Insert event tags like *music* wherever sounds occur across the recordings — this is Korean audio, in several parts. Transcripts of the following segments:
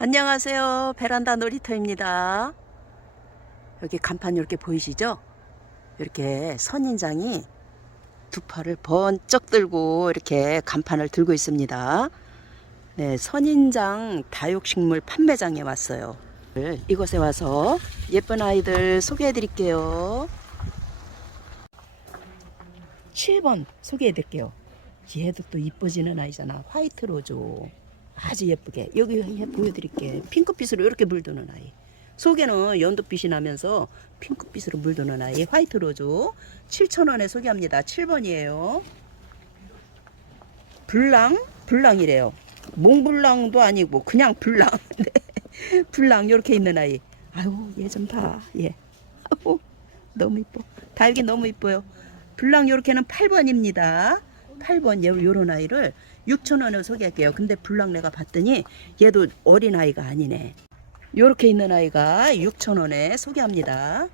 안녕하세요. 베란다 놀이터입니다. 여기 간판 이렇게 보이시죠? 이렇게 선인장이 두 팔을 번쩍 들고 이렇게 간판을 들고 있습니다. 네, 선인장 다육식물 판매장에 왔어요. 이곳에 와서 예쁜 아이들 소개해 드릴게요. 7번 소개해 드릴게요. 얘도 또 이뻐지는 아이잖아. 화이트 로즈. 아주 예쁘게. 여기 해- 보여드릴게. 핑크빛으로 이렇게 물드는 아이. 속에는 연두빛이 나면서 핑크빛으로 물드는 아이. 화이트 로즈. 7,000원에 소개합니다. 7번이에요. 블랑? 블랑이래요. 몽블랑도 아니고 그냥 블랑. *laughs* 네. 블랑 이렇게 있는 아이. 아유 얘 좀 봐. 예. 아우 너무 이뻐. 달기 너무 이뻐요. 블랑 이렇게는 8번입니다. 8번 요- 요런 아이를 6,000원에 소개할게요. 근데 블랑 내가 봤더니 얘도 어린 아이가 아니네. 요렇게 있는 아이가 6,000원에 소개합니다.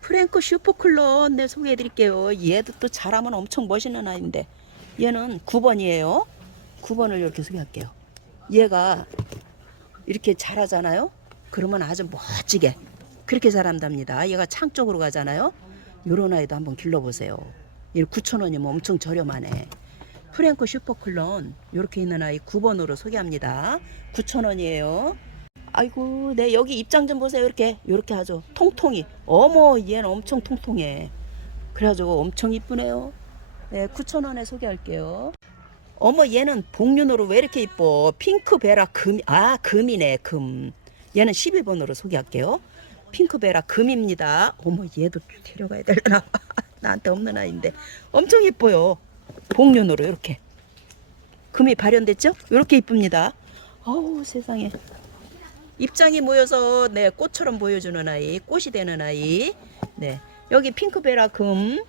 프랭크 슈퍼클론 네 소개해 드릴게요. 얘도 또 잘하면 엄청 멋있는 아이인데 얘는 9번이에요. 9번을 이렇게 소개할게요. 얘가 이렇게 잘하잖아요. 그러면 아주 멋지게 그렇게 잘한답니다. 얘가 창 쪽으로 가잖아요. 요런 아이도 한번 길러보세요. 얘 9,000원이면 엄청 저렴하네. 프랭크 슈퍼클론 이렇게 있는 아이 9번으로 소개합니다. 9,000원이에요. 아이고, 네 여기 입장 좀 보세요. 이렇게 이렇게 하죠. 통통이. 어머, 얘는 엄청 통통해. 그래가지고 엄청 이쁘네요. 네, 9,000원에 소개할게요. 어머, 얘는 복륜으로 왜 이렇게 이뻐? 핑크베라 금, 아, 금이네, 금. 얘는 12번으로 소개할게요. 핑크베라 금입니다. 어머, 얘도 데려가야 되려나? 나한테 없는 아이인데. 엄청 예뻐요. 복륜으로 이렇게. 금이 발현됐죠? 이렇게 이쁩니다. 어우, 세상에. 입장이 모여서 네 꽃처럼 보여주는 아이 꽃이 되는 아이 네 여기 핑크베라 금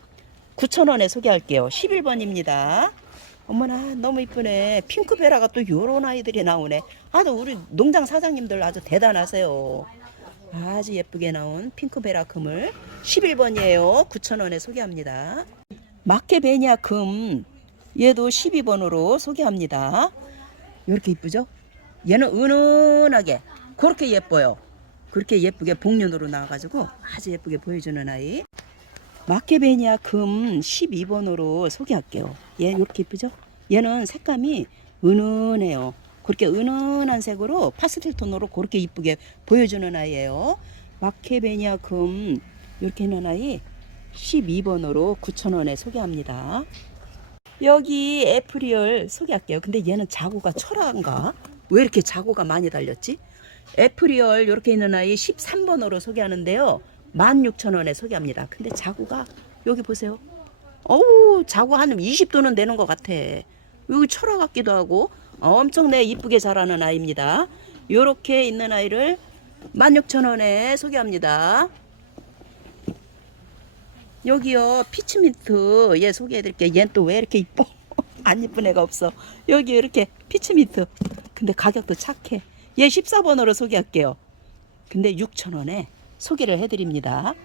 9,000원에 소개할게요 11번입니다 어머나 너무 이쁘네 핑크베라가 또 요런 아이들이 나오네 아주 우리 농장 사장님들 아주 대단하세요 아주 예쁘게 나온 핑크베라 금을 11번이에요 9,000원에 소개합니다 마케베니아 금 얘도 12번으로 소개합니다 이렇게 이쁘죠 얘는 은은하게 그렇게 예뻐요. 그렇게 예쁘게 복륜으로 나와가지고 아주 예쁘게 보여주는 아이. 마케베니아 금 12번으로 소개할게요. 얘 이렇게 이쁘죠? 얘는 색감이 은은해요. 그렇게 은은한 색으로 파스텔 톤으로 그렇게 이쁘게 보여주는 아이예요. 마케베니아 금 이렇게 있는 아이 12번으로 9,000원에 소개합니다. 여기 애프리얼 소개할게요. 근데 얘는 자구가 철화인가? 왜 이렇게 자구가 많이 달렸지? 애프리얼 이렇게 있는 아이 13번으로 소개하는데요. 16,000원에 소개합니다. 근데 자구가 여기 보세요. 어우 자구 한 20도는 되는 것 같아. 여기 철화 같기도 하고 엄청 내 이쁘게 자라는 아이입니다. 이렇게 있는 아이를 16,000원에 소개합니다. 여기요 피치미트 얘 소개해드릴게요. 얘는 또왜 이렇게 이뻐? *laughs* 안 이쁜 애가 없어. 여기 이렇게 피치미트. 근데 가격도 착해. 얘 14번으로 소개할게요. 근데 6,000원에 소개를 해드립니다.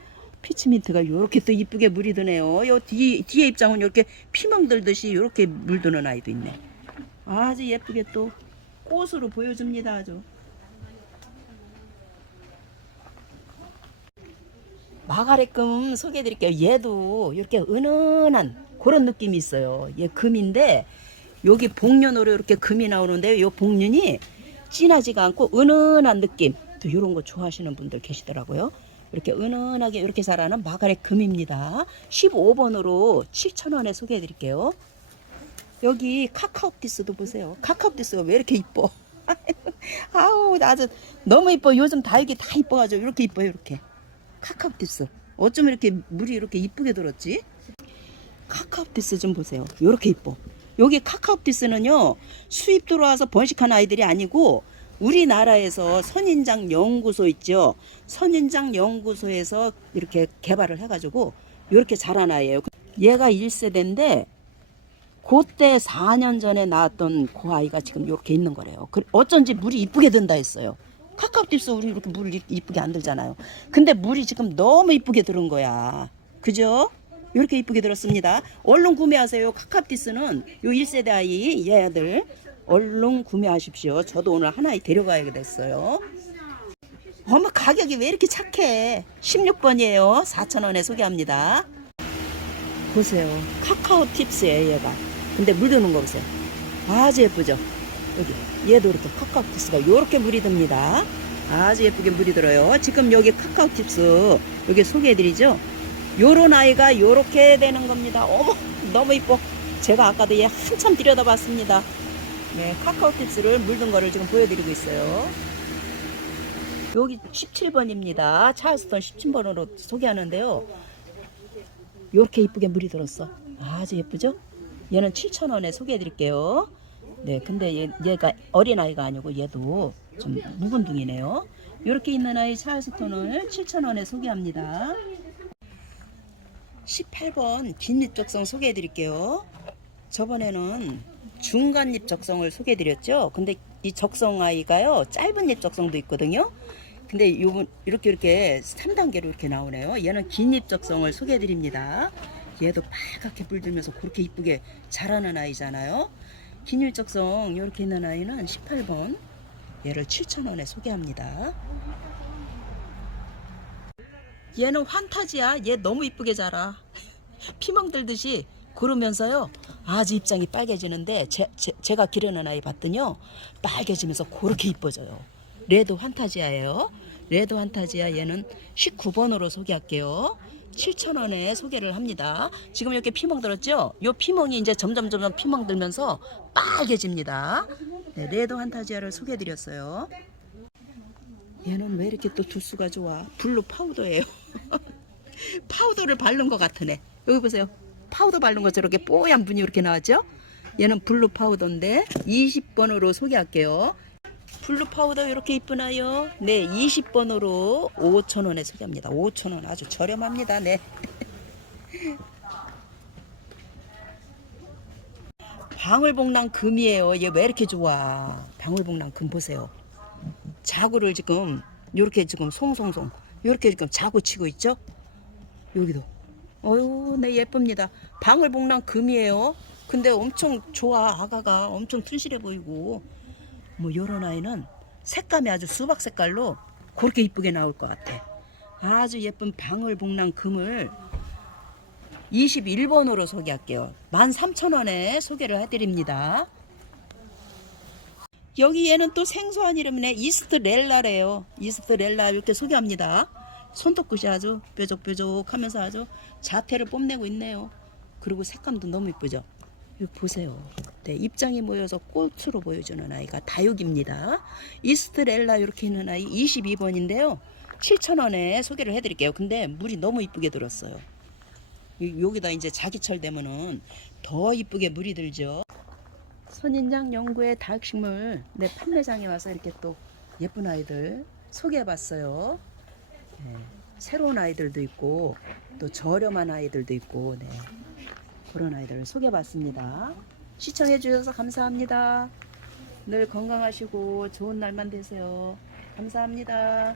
피치민트가 이렇게 또 이쁘게 물이 드네요. 요 뒤, 뒤에 입장은 이렇게 피멍 들듯이 이렇게 물드는 아이도 있네. 아주 예쁘게 또 꽃으로 보여줍니다. 아주. 마가렛금 소개해드릴게요. 얘도 이렇게 은은한 그런 느낌이 있어요. 얘 금인데 여기 복륜으로 이렇게 금이 나오는데 요 복륜이 진하지가 않고 은은한 느낌. 또 이런 거 좋아하시는 분들 계시더라고요. 이렇게 은은하게 이렇게 자라는 마가렛 금입니다. 15번으로 7,000원에 소개해 드릴게요. 여기 카카오 티스도 보세요. 카카오 티스가 왜 이렇게 이뻐? *laughs* 아우, 아주 너무 이뻐. 요즘 달기 다 이뻐가지고 이렇게 이뻐요, 이렇게. 카카오 티스. 어쩜 이렇게 물이 이렇게 이쁘게 들었지? 카카오 티스 좀 보세요. 이렇게 이뻐. 여기 카카오 티스는요 수입 들어와서 번식한 아이들이 아니고 우리나라에서 선인장 연구소 있죠. 선인장 연구소에서 이렇게 개발을 해가지고 이렇게 자란 아이예요. 얘가 1세대인데 그때 4년 전에 나왔던 그 아이가 지금 이렇게 있는 거래요. 그- 어쩐지 물이 이쁘게 든다 했어요. 카카오티스 우리 이렇게 물을 이- 이쁘게 안 들잖아요. 근데 물이 지금 너무 이쁘게 들은 거야. 그죠? 이렇게 이쁘게 들었습니다. 얼른 구매하세요. 카카오티스는 요 1세대 아이 얘들 얼른 구매하십시오. 저도 오늘 하나 데려가야 됐어요. 어머 가격이 왜 이렇게 착해? 16번이에요. 4,000원에 소개합니다. 보세요. 카카오 팁스예요, 얘가. 근데 물 드는 거 보세요. 아주 예쁘죠? 여기 얘도 이렇게 카카오 팁스가 이렇게 물이 듭니다. 아주 예쁘게 물이 들어요. 지금 여기 카카오 팁스 여기 소개해드리죠. 요런 아이가 요렇게 되는 겁니다. 어머 너무 이뻐. 제가 아까도 얘 한참 들여다봤습니다. 네, 카카오 팁스를 물든 거를 지금 보여드리고 있어요. 여기 17번입니다. 찰스턴 17번으로 소개하는데요. 요렇게 이쁘게 물이 들었어. 아주 예쁘죠? 얘는 7,000원에 소개해 드릴게요. 네, 근데 얘, 얘가 어린아이가 아니고 얘도 좀 묵은 둥이네요. 요렇게 있는 아이 찰스톤을 7,000원에 소개합니다. 18번 긴잎 적성 소개해 드릴게요. 저번에는 중간잎 적성을 소개해 드렸죠. 근데 이 적성 아이가요 짧은 잎 적성도 있거든요. 근데 요번 이렇게 이렇게 3단계로 이렇게 나오네요. 얘는 긴잎 적성을 소개해 드립니다. 얘도 빨갛게 물들면서 그렇게 이쁘게 자라는 아이잖아요. 긴잎 적성 이렇게 있는 아이는 18번 얘를 7,000원에 소개합니다. 얘는 환타지야. 얘 너무 이쁘게 자라. *laughs* 피멍 들듯이 고르면서요. 아주 입장이 빨개지는데 제, 제, 제 가 기르는 아이 봤더니요. 빨개지면서 그렇게 이뻐져요. 레드 환타지아예요. 레드 환타지아 얘는 19번으로 소개할게요. 7,000원에 소개를 합니다. 지금 이렇게 피멍 들었죠? 요 피멍이 이제 점점 점점 피멍 들면서 빨개집니다. 네, 레드 환타지아를 소개해 드렸어요. 얘는 왜 이렇게 또 두수가 좋아? 블루 파우더예요. *laughs* 파우더를 바른 것 같으네. 여기 보세요. 파우더 바른 거 저렇게 뽀얀 분이 이렇게 나왔죠? 얘는 블루 파우더인데 20번으로 소개할게요. 블루 파우더 이렇게 이쁘나요? 네, 20번으로 5,000원에 소개합니다. 5,000원 아주 저렴합니다. 네. *laughs* 방울복랑 금이에요. 얘 왜 이렇게 좋아? 방울복랑 금 보세요. 자구를 지금 요렇게 지금 송송송 요렇게 지금 자구 치고 있죠? 여기도. 어유, 네 예쁩니다. 방울복랑 금이에요. 근데 엄청 좋아. 아가가 엄청 튼실해 보이고. 뭐 요런 아이는 색감이 아주 수박 색깔로 그렇게 이쁘게 나올 것 같아. 아주 예쁜 방울복랑 금을 21번으로 소개할게요. 13,000원에 소개를 해드립니다. 여기 얘는 또 생소한 이름이네. 이스트 렐라래요. 이스트 렐라 이렇게 소개합니다. 손톱끝이 아주 뾰족뾰족 하면서 아주 자태를 뽐내고 있네요. 그리고 색감도 너무 이쁘죠? 보세요. 네, 입장이 모여서 꽃으로 보여주는 아이가 다육입니다. 이스트 렐라 이렇게 있는 아이 22번인데요. 7,000원에 소개를 해드릴게요. 근데 물이 너무 이쁘게 들었어요. 요- 여기다 이제 자기철 되면은 더 이쁘게 물이 들죠. 선인장 연구의 다육식물 내 판매장에 와서 이렇게 또 예쁜 아이들 소개해봤어요. 네, 새로운 아이들도 있고 또 저렴한 아이들도 있고 네, 그런 아이들을 소개해봤습니다. 시청해주셔서 감사합니다. 늘 건강하시고 좋은 날만 되세요. 감사합니다.